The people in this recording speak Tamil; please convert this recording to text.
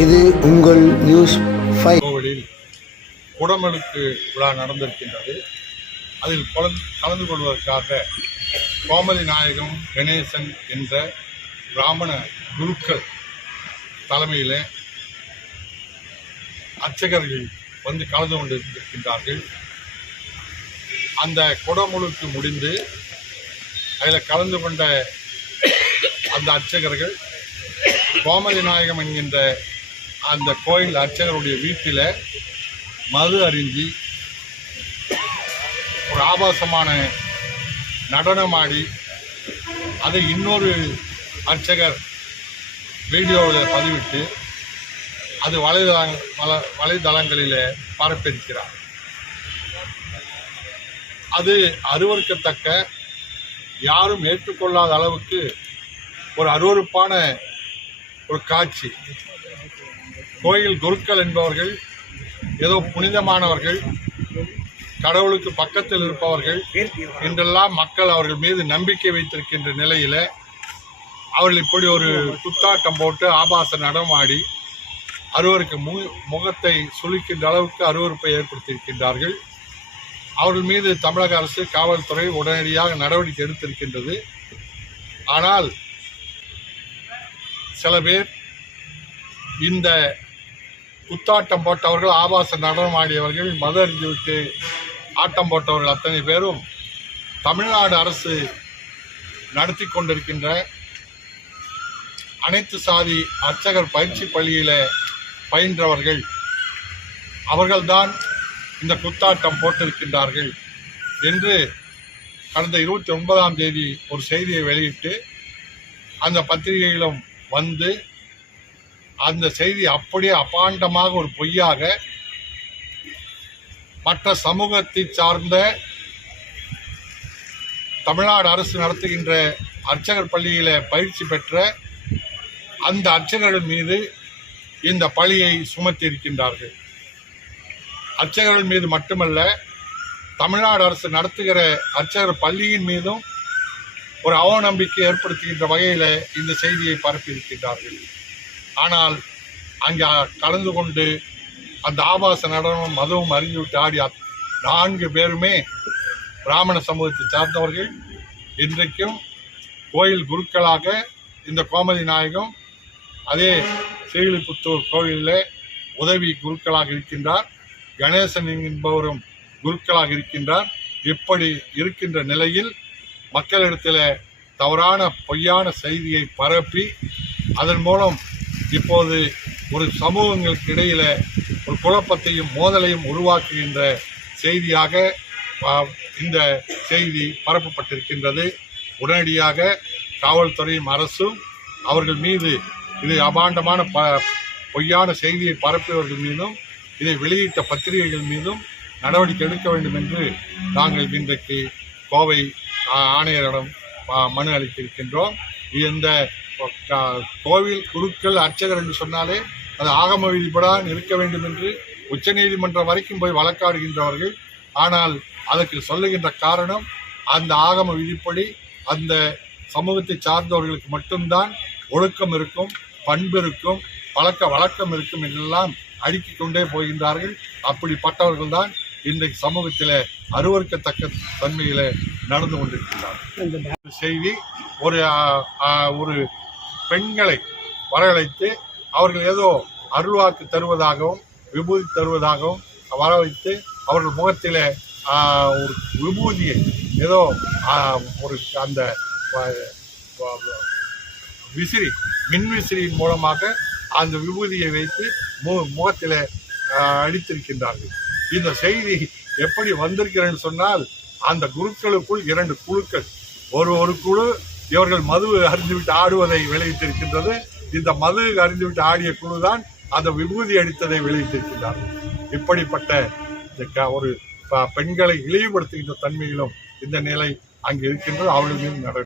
இது உங்கள் நியூஸ் ஃபைவ் கோவிலில் குடமெழுக்கு விழா நடந்திருக்கின்றது. அதில் கலந்து கலந்து கொள்வதற்காக கோமதி நாயகம் கணேசன் என்ற பிராமண குருக்கள் தலைமையில் அர்ச்சகர்கள் வந்து கலந்து கொண்டிருக்கின்றார்கள். அந்த குடமுழுக்கு முடிந்து அதில் கலந்து கொண்ட அந்த அர்ச்சகர்கள் கோமதி நாயகம் என்கின்ற அந்த கோயில் அர்ச்சகருடைய வீட்டில் மது அறிஞ்சி ஒரு ஆபாசமான நடனமாடி அதை இன்னொரு அர்ச்சகர் வீடியோவில் பதிவிட்டு அது வலைதள வல வலைதளங்களில் பரப்பியிருக்கிறார். அது அருவருக்கத்தக்க யாரும் ஏற்றுக்கொள்ளாத அளவுக்கு ஒரு அருவருப்பான ஒரு காட்சி. கோயில் குருக்கள் என்பவர்கள் ஏதோ புனிதமானவர்கள் கடவுளுக்கு பக்கத்தில் இருப்பவர்கள் என்றெல்லாம் மக்கள் அவர்கள் மீது நம்பிக்கை வைத்திருக்கின்ற நிலையில அவர்கள் இப்படி ஒரு குத்தாட்டம் போட்டு ஆபாச நடமாடி அருவருக்கு மு முகத்தை சுளிக்கின்ற அளவுக்கு அருவருப்பை ஏற்படுத்தியிருக்கின்றார்கள். அவர்கள் மீது தமிழக அரசு காவல்துறை உடனடியாக நடவடிக்கை எடுத்திருக்கின்றது. ஆனால் சில பேர் இந்த குத்தாட்டம் போட்டவர்கள் ஆபாச நடனம் ஆடியவர்கள் மது அறிந்துவிட்டு ஆட்டம் போட்டவர்கள் அத்தனை பேரும் தமிழ்நாடு அரசு நடத்தி கொண்டிருக்கின்ற அனைத்து சாதி அர்ச்சகர் பயிற்சி பள்ளியில் பயின்றவர்கள் அவர்கள்தான் இந்த குத்தாட்டம் போட்டிருக்கின்றார்கள் என்று கடந்த இருபத்தி ஒன்பதாம் தேதி ஒரு செய்தியை வெளியிட்டு அந்த பத்திரிகையிலும் வந்து அந்த செய்தி அப்படியே அபாண்டமாக ஒரு பொய்யாக மற்ற சமூகத்தை சார்ந்த தமிழ்நாடு அரசு நடத்துகின்ற அர்ச்சகர் பள்ளியில் பயிற்சி பெற்ற அந்த அர்ச்சகர்கள் மீது இந்த பழியை சுமத்தி இருக்கின்றார்கள் அர்ச்சகர்கள் மீது மட்டுமல்ல தமிழ்நாடு அரசு நடத்துகிற அர்ச்சகர் பள்ளியின் மீதும் ஒரு அவநம்பிக்கை ஏற்படுத்துகின்ற வகையில் இந்த செய்தியை பரப்பியிருக்கின்றார்கள். ஆனால் அங்கே கலந்து கொண்டு அந்த ஆபாச நடனம் மதமும் அறிந்துவிட்டு ஆடிய நான்கு பேருமே பிராமண சமூகத்தை சார்ந்தவர்கள். இன்றைக்கும் கோயில் குருக்களாக இந்த கோமதி நாயகம் அதே ஸ்ரீவில்லிபுத்தூர் கோயிலில் உதவி குருக்களாக இருக்கின்றார். கணேசன் என்பவரும் குருக்களாக இருக்கின்றார். இப்படி இருக்கின்ற நிலையில் மக்களிடத்தில் தவறான பொய்யான செய்தியை பரப்பி அதன் மூலம் இப்போது ஒரு சமூகங்களுக்கு இடையில் ஒரு குழப்பத்தையும் மோதலையும் உருவாக்குகின்ற செய்தியாக இந்த செய்தி பரப்பப்பட்டிருக்கின்றது. உடனடியாக காவல்துறையும் அரசும் அவர்கள் மீது இது அபாண்டமான ப பொய்யான செய்தியை பரப்பியவர்கள் மீதும் இதை வெளியிட்ட பத்திரிகைகள் மீதும் நடவடிக்கை எடுக்க வேண்டும் என்று நாங்கள் இன்றைக்கு கோவை ஆணையரிடம் மனு அளித்திருக்கின்றோம். இந்த கோவில் குருக்கள் அர்ச்சகர் என்று சொன்னாலே அது ஆகம விதிப்படான் இருக்க வேண்டும் என்று உச்சநீதிமன்றம் வரைக்கும் போய் வழக்காடுகின்றவர்கள். ஆனால் அதற்கு சொல்லுகின்ற காரணம் அந்த ஆகம விதிப்படி அந்த சமூகத்தை சார்ந்தவர்களுக்கு மட்டும்தான் ஒழுக்கம் இருக்கும் பண்பு இருக்கும் பழக்க வழக்கம் இருக்கும் என்றெல்லாம் அடுக்கிக் கொண்டே போகின்றார்கள். அப்படிப்பட்டவர்கள் தான் இன்றைக்கு சமூகத்தில் அருவருக்கத்தக்க தன்மையில நடந்து கொண்டிருக்கிறார்கள் இந்த செய்தி ஒரு ஒரு பெண்களை வரவழைத்து அவர்கள் ஏதோ அருள்வாக்கு தருவதாகவும் விபூதி தருவதாகவும் வர வைத்து அவர்கள் முகத்தில் ஒரு விபூதியை ஏதோ ஒரு அந்த விசிறி மின் விசிறியின் மூலமாக அந்த விபூதியை வைத்து மு முகத்தில் அடித்திருக்கின்றார்கள். இந்த செய்தி எப்படி வந்திருக்கிறேன்னு சொன்னால் அந்த குருக்களுக்குள் இரண்டு குழுக்கள். ஒரு ஒரு குழு இவர்கள் மது அறிந்துவிட்டு ஆடுவதை வெளியிட்டிருக்கின்றது. இந்த மது அறிந்துவிட்டு ஆடிய குழு தான் அந்த விபூதி அடித்ததை வெளியிட்டிருக்கின்றார்கள் இப்படிப்பட்ட ஒரு ப- பெண்களை இழிவுபடுத்துகின்ற தன்மையிலும் இந்த நிலை அங்கு இருக்கின்றது. அவர்கள் மீது நடக்கும்